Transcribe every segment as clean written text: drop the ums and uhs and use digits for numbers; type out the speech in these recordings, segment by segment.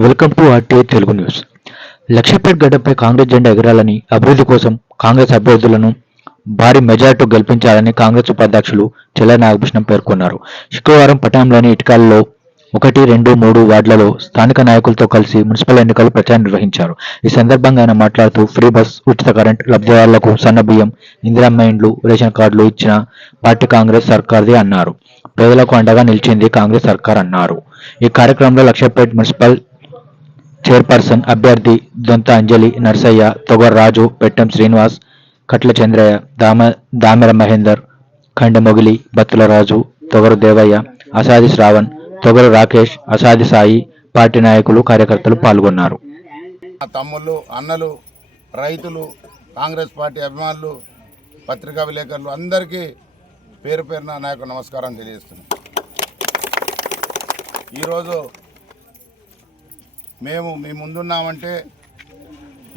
Welcome to RTI Telugu news. Lakshapet గడ్డపై కాంగ్రెస్ జెండా ఎగరాలని, అభివృద్ధి కోసం కాంగ్రెస్ అభ్యర్థులను భారీ మెజార్టీతో గెలిపించాలని కాంగ్రెస్ ఉపాధ్యక్షులు చెల్ల నాగభూషణం పేర్కొన్నారు. శుక్రవారం పట్టణంలోని ఇటుకల్లో 1, 2, 3 వార్డులలో స్థానిక నాయకులతో కలిసి మున్సిపల్ ఎన్నికల ప్రచారం నిర్వహించారు. ఈ సందర్భంగా ఆయన మాట్లాడుతూ ఫ్రీ బస్, ఉచిత కరెంట్, లబ్ధిదారులకు సన్నబియ్యం, ఇందిరమ్మ ఇండ్లు, రేషన్ కార్డులు ఇచ్చిన పార్టీ కాంగ్రెస్ సర్కార్దే అన్నారు. పేదలకు అండగా నిలిచింది కాంగ్రెస్ సర్కార్ అన్నారు. ఈ కార్యక్రమంలో లక్షపేట్ మున్సిపల్ చైర్పర్సన్ అభ్యర్థి దొంత అంజలి, నర్సయ్య, తొగర రాజు, పెట్టెం శ్రీనివాస్, కట్ల చంద్రయ్య, దామెర మహేందర్, ఖండె మొగిలి, బత్తుల రాజు, తొగరు దేవయ్య, అసాది శ్రావణ్, తొగరు రాకేష్, అసాది సాయి, పార్టీ నాయకులు, కార్యకర్తలు పాల్గొన్నారు. తమ్ముళ్ళు, అన్నలు, రైతులు, కాంగ్రెస్ పార్టీ అభిమానులు, పత్రికా విలేకరులు అందరికీ పేరు పేరున నా యొక్క నమస్కారం తెలియజేస్తున్నాను. ఈరోజు మేము మీ ముందున్నామంటే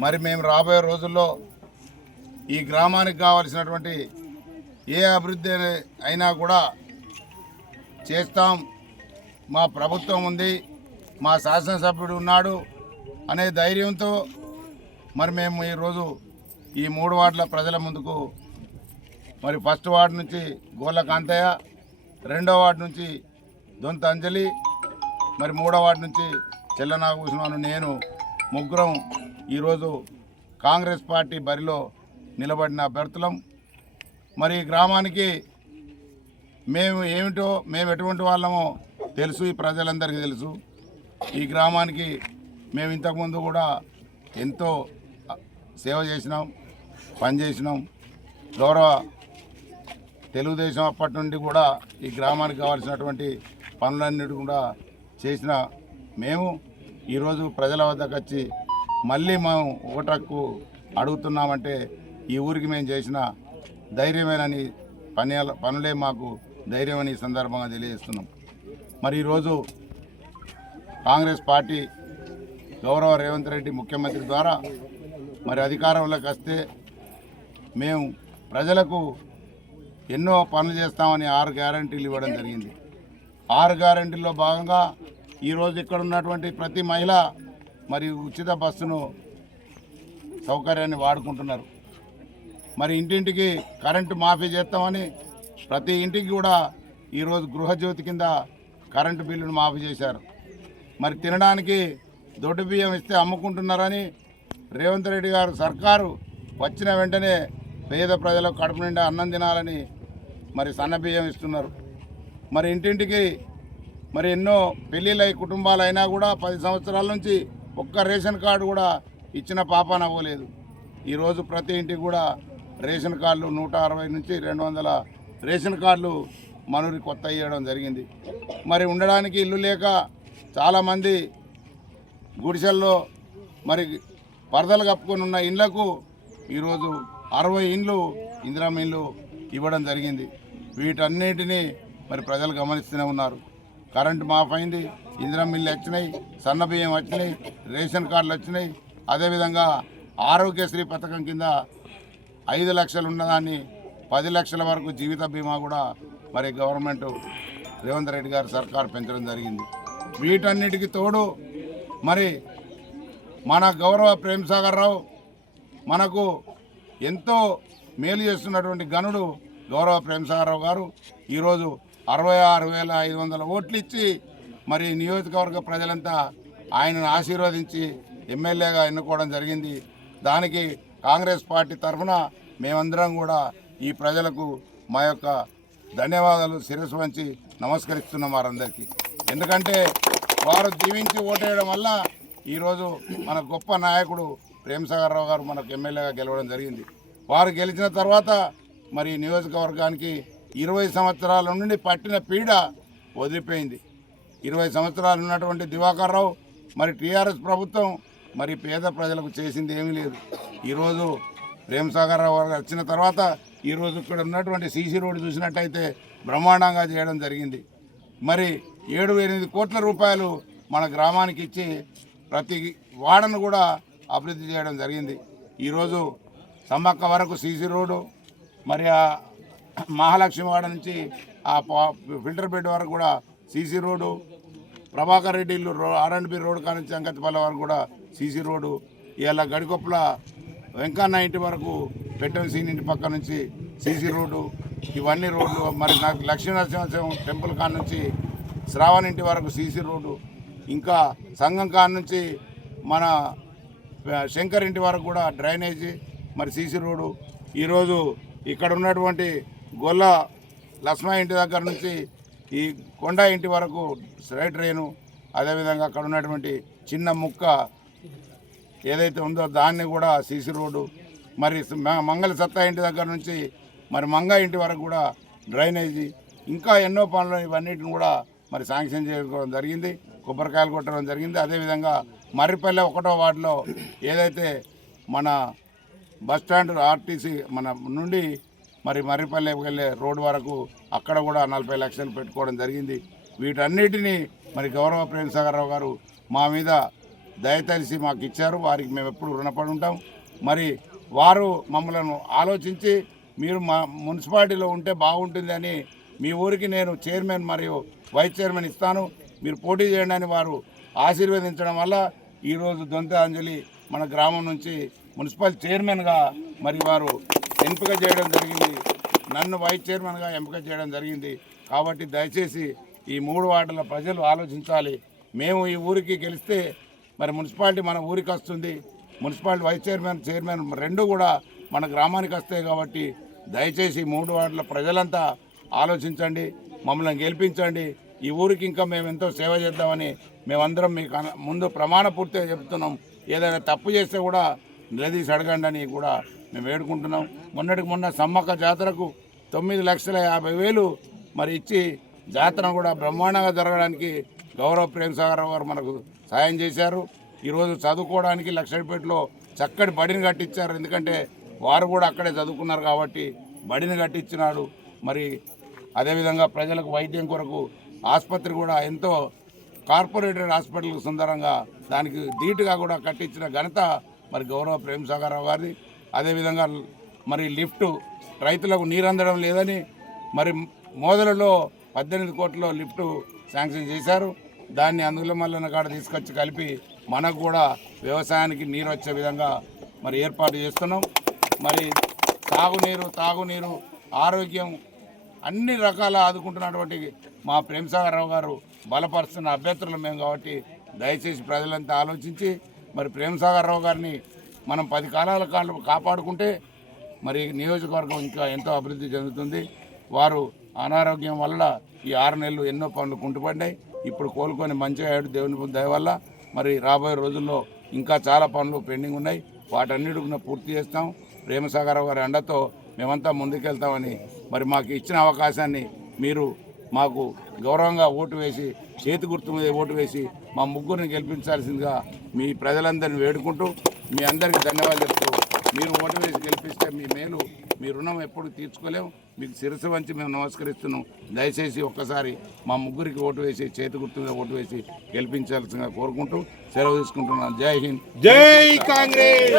మరి మేము రాబోయే రోజుల్లో ఈ గ్రామానికి కావలసినటువంటి ఏ అభివృద్ధి అయినా కూడా చేస్తాం, మా ప్రభుత్వం ఉంది, మా శాసనసభ్యుడు ఉన్నాడు అనే ధైర్యంతో మరి మేము ఈరోజు ఈ 3 వార్డుల ప్రజల ముందుకు మరి ఫస్ట్ వార్డు నుంచి గోళ్ళ కాంతయ్య, 2వ వార్డు నుంచి దొంత అంజలి, మరి 3వ వార్డు నుంచి చెల్ల నాగభూషణం నేను ముగ్గురం ఈరోజు కాంగ్రెస్ పార్టీ బరిలో నిలబడిన అభ్యర్థులం. మరి ఈ గ్రామానికి మేము ఏమిటో, మేము ఎటువంటి వాళ్ళమో తెలుసు, ఈ ప్రజలందరికీ తెలుసు. ఈ గ్రామానికి మేము ఇంతకుముందు కూడా ఎంతో సేవ చేసినాం, పనిచేసినాం. గౌరవ తెలుగుదేశం అప్పటి నుండి కూడా ఈ గ్రామానికి కావాల్సినటువంటి పనులన్నిటి కూడా చేసిన మేము ఈరోజు ప్రజల వద్దకు వచ్చి మళ్ళీ మేము ఓటక్కు అడుగుతున్నామంటే ఈ ఊరికి మేము చేసిన ధైర్యమేనని పనులే మాకు ధైర్యమని ఈ సందర్భంగా తెలియజేస్తున్నాం. మరి ఈరోజు కాంగ్రెస్ పార్టీ గౌరవ రేవంత్ రెడ్డి ముఖ్యమంత్రి ద్వారా మరి అధికారంలోకి వస్తే మేము ప్రజలకు ఎన్నో పనులు చేస్తామని 6 గ్యారంటీలు ఇవ్వడం జరిగింది. 6 గ్యారంటీల్లో భాగంగా ఈరోజు ఇక్కడ ఉన్నటువంటి ప్రతి మహిళ మరి ఉచిత బస్సును సౌకర్యాన్ని వాడుకుంటున్నారు. మరి ఇంటింటికి కరెంటు మాఫీ చేస్తామని ప్రతి ఇంటికి కూడా ఈరోజు గృహజ్యోతి కింద కరెంటు బిల్లును మాఫీ చేశారు. మరి తినడానికి దొడ్డు బియ్యం ఇస్తే అమ్ముకుంటున్నారని రేవంత్ రెడ్డి గారు సర్కారు వచ్చిన వెంటనే పేద ప్రజలకు కడుపు నిండా అన్నం తినాలని మరి సన్న బియ్యం ఇస్తున్నారు. మరి ఇంటింటికి మరి ఎన్నో పెళ్ళిళ్ళై కుటుంబాలైనా కూడా 10 సంవత్సరాల నుంచి ఒక్క రేషన్ కార్డు కూడా ఇచ్చిన పాపాన అవ్వలేదు. ఈరోజు ప్రతి ఇంటికి కూడా రేషన్ కార్డులు 160 నుంచి 200 రేషన్ కార్డులు మనూరి కొత్త ఇవ్వడం జరిగింది. మరి ఉండడానికి ఇల్లు లేక చాలామంది గుడిసెల్లో మరి పరదలు కప్పుకొని ఉన్న ఇండ్లకు ఈరోజు 60 ఇండ్లు ఇందిరమ్మ ఇండ్లు ఇవ్వడం జరిగింది. వీటన్నిటినీ మరి ప్రజలు గమనిస్తూనే ఉన్నారు. కరెంటు మాఫ్ అయింది, ఇందిరమ్మ ఇల్లు వచ్చినాయి, సన్న బియ్యం వచ్చినాయి, రేషన్ కార్డులు వచ్చినాయి. అదేవిధంగా ఆరోగ్యశ్రీ పథకం కింద 5 లక్షలు ఉన్నదాన్ని 10 లక్షల వరకు జీవిత బీమా కూడా మరి గవర్నమెంట్ రేవంత్ రెడ్డి గారు సర్కారు పెంచడం జరిగింది. వీటన్నిటికీ తోడు మరి మన గౌరవ ప్రేమ్సాగర్ రావు మనకు ఎంతో మేలు చేస్తున్నటువంటి గనుడు గౌరవ ప్రేమ్సాగర్ రావు గారు ఈరోజు 66,500 ఓట్లు ఇచ్చి మరి నియోజకవర్గ ప్రజలంతా ఆయనను ఆశీర్వదించి ఎమ్మెల్యేగా ఎన్నుకోవడం జరిగింది. దానికి కాంగ్రెస్ పార్టీ తరఫున మేమందరం కూడా ఈ ప్రజలకు మా యొక్క ధన్యవాదాలు శిరస్సు వంచి నమస్కరిస్తున్నాం వారందరికీ. ఎందుకంటే వారు దీవించి ఓటేయడం వల్ల ఈరోజు మన గొప్ప నాయకుడు ప్రేమ్సాగర్ రావు గారు మనకు ఎమ్మెల్యేగా గెలవడం జరిగింది. వారు గెలిచిన తర్వాత మరి నియోజకవర్గానికి 20 సంవత్సరాల నుండి పట్టిన పీడ వదిలిపోయింది. 20 సంవత్సరాలు ఉన్నటువంటి దివాకర్ రావు మరి టీఆర్ఎస్ ప్రభుత్వం మరి పేద ప్రజలకు చేసింది ఏమీ లేదు. ఈరోజు ప్రేమ్సాగర్ రావు గారు వచ్చిన తర్వాత ఈరోజు ఇక్కడ ఉన్నటువంటి సీసీ రోడ్డు చూసినట్టయితే బ్రహ్మాండంగా చేయడం జరిగింది. మరి 7-8 కోట్ల రూపాయలు మన గ్రామానికి ఇచ్చి ప్రతి వాడను కూడా అభివృద్ధి చేయడం జరిగింది. ఈరోజు సమ్మక్క వరకు సీసీ రోడ్డు, మరి ఆ మహాలక్ష్మి వాడ నుంచి ఆ ఫిల్టర్ బెడ్ వరకు కూడా సీసీ రోడ్డు, ప్రభాకర్ రెడ్డి ఇల్లు R&B రోడ్ కానుంచి అంకతిపల్లి వరకు కూడా సీసీ రోడ్డు, ఇలా గడికొప్పల వెంకన్న ఇంటి వరకు పెట్టెం సీన్ ఇంటి పక్క నుంచి సీసీ రోడ్డు, ఇవన్నీ రోడ్లు. మరి నాకు లక్ష్మీనరసింహ టెంపుల్ కాడ నుంచి శ్రావణ్ ఇంటి వరకు సీసీ రోడ్డు, ఇంకా సంఘం కాడ నుంచి మన శంకర్ ఇంటి వరకు కూడా డ్రైనేజీ, మరి సీసీ రోడ్డు. ఈరోజు ఇక్కడ ఉన్నటువంటి గొల్ల లక్ష్మ ఇంటి దగ్గర నుంచి ఈ కొండ ఇంటి వరకు స్ట్రైట్ ట్రైను, అదేవిధంగా అక్కడ ఉన్నటువంటి చిన్న ముక్క ఏదైతే ఉందో దాన్ని కూడా సీసీ రోడ్డు, మరి మంగళ సత్తా ఇంటి దగ్గర నుంచి మరి మంగ ఇంటి వరకు కూడా డ్రైనేజీ, ఇంకా ఎన్నో పనులు ఇవన్నిటిని కూడా మరి శాంక్షన్ చేసుకోవడం జరిగింది, కొబ్బరికాయలు కొట్టడం జరిగింది. అదేవిధంగా మర్రిపల్లె 1వ వార్డులో ఏదైతే మన బస్టాండ్ ఆర్టీసీ మన నుండి మరి మర్రిపల్లెకి వెళ్ళే రోడ్డు వరకు అక్కడ కూడా 40 లక్షలు పెట్టుకోవడం జరిగింది. వీటన్నిటినీ మరి గౌరవ ప్రేమసాగరరావు గారు మా మీద దయతలిసి మాకు ఇచ్చారు. వారికి మేము ఎప్పుడు రుణపడి ఉంటాం. మరి వారు మమ్మల్ని ఆలోచించి మీరు మా మున్సిపాలిటీలో ఉంటే బాగుంటుంది అని మీ ఊరికి నేను చైర్మన్ మరియు వైస్ చైర్మన్ ఇస్తాను, మీరు పోటీ చేయండి అని వారు ఆశీర్వదించడం వల్ల ఈరోజు దొంత అంజలి మన గ్రామం నుంచి మున్సిపల్ చైర్మన్గా మరి వారు ఎంపిక చేయడం జరిగింది, నన్ను వైస్ చైర్మన్గా ఎంపిక చేయడం జరిగింది. కాబట్టి దయచేసి ఈ 3 వార్డుల ప్రజలు ఆలోచించాలి. మేము ఈ ఊరికి గెలిస్తే మరి మున్సిపాలిటీ మన ఊరికి వస్తుంది, మున్సిపాలిటీ వైస్ చైర్మన్ రెండు కూడా మన గ్రామానికి వస్తాయి. కాబట్టి దయచేసి 3 వార్డుల ప్రజలంతా ఆలోచించండి, మమ్మల్ని గెలిపించండి. ఈ ఊరికి ఇంకా మేము ఎంతో సేవ చేద్దామని మేమందరం మీకు ముందు ప్రమాణ పూర్తిగా చెప్తున్నాం. ఏదైనా తప్పు చేస్తే కూడా నిలదీసి అడగండి అని కూడా మేము వేడుకుంటున్నాం. మొన్నటికి మొన్న సమ్మక్క జాతరకు 9,50,000 మరి ఇచ్చి జాతర కూడా బ్రహ్మాండంగా జరగడానికి గౌరవ ప్రేమసాగరరావు గారు మనకు సాయం చేశారు. ఈరోజు చదువుకోవడానికి లక్షడిపేటలో చక్కటి బడిని కట్టించారు. ఎందుకంటే వారు కూడా అక్కడే చదువుకున్నారు కాబట్టి బడిని కట్టించినాడు. మరి అదేవిధంగా ప్రజలకు వైద్యం కొరకు ఆసుపత్రి కూడా ఎంతో కార్పొరేటెడ్ హాస్పిటల్కు సుందరంగా దానికి ధీటుగా కూడా కట్టించిన ఘనత మరి గౌరవ ప్రేమసాగరరావు గారిది. అదేవిధంగా మరి లిఫ్టు రైతులకు నీరు అందడం లేదని మరి మోదలలో 18 కోట్ల లిఫ్టు శాంక్షన్ చేశారు. దాన్ని అందులో మల్లన్న కాడ తీసుకొచ్చి కలిపి మనకు కూడా వ్యవసాయానికి నీరు వచ్చే విధంగా మరి ఏర్పాటు చేస్తున్నాం. మరి తాగునీరు ఆరోగ్యం అన్ని రకాల ఆదుకుంటున్నటువంటి మా ప్రేమసాగరరావు గారు బలపరుస్తున్న అభ్యర్థులు మేము. కాబట్టి దయచేసి ప్రజలంతా ఆలోచించి మరి ప్రేమసాగరరావు గారిని మనం 10 కాలాల కాపాడుకుంటే మరి నియోజకవర్గం ఇంకా ఎంతో అభివృద్ధి చెందుతుంది. వారు అనారోగ్యం వల్ల ఈ 6 నెలలు ఎన్నో పనులు కుంటుపడ్డాయి. ఇప్పుడు కోలుకొని మంచిగా అయ్యాడు దేవుని దయ వల్ల. మరి రాబోయే రోజుల్లో ఇంకా చాలా పనులు పెండింగ్ ఉన్నాయి, వాటన్నిటిని పూర్తి చేస్తాం. ప్రేమసాగరరావు గారి అండతో మేమంతా ముందుకెళ్తామని మరి మాకు ఇచ్చిన అవకాశాన్ని మీరు మాకు గౌరవంగా ఓటు వేసి చేతి గుర్తు మీద ఓటు వేసి మా ముగ్గురిని గెలిపించాల్సిందిగా మీ ప్రజలందరినీ వేడుకుంటూ మీ అందరికీ ధన్యవాదాలు చెప్తూ, మీరు ఓటు వేసి గెలిపిస్తే మీ మేలు, మీ రుణం ఎప్పుడు తీర్చుకోలేము. మీకు శిరస్సు వంచి మేము నమస్కరిస్తున్నాం. దయచేసి ఒక్కసారి మా ముగ్గురికి ఓటు వేసి చేతి గుర్తు మీద ఓటు వేసి గెలిపించాల్సిందిగా కోరుకుంటూ సెలవు తీసుకుంటున్నాను. జై హింద్, జై కాంగ్రెస్.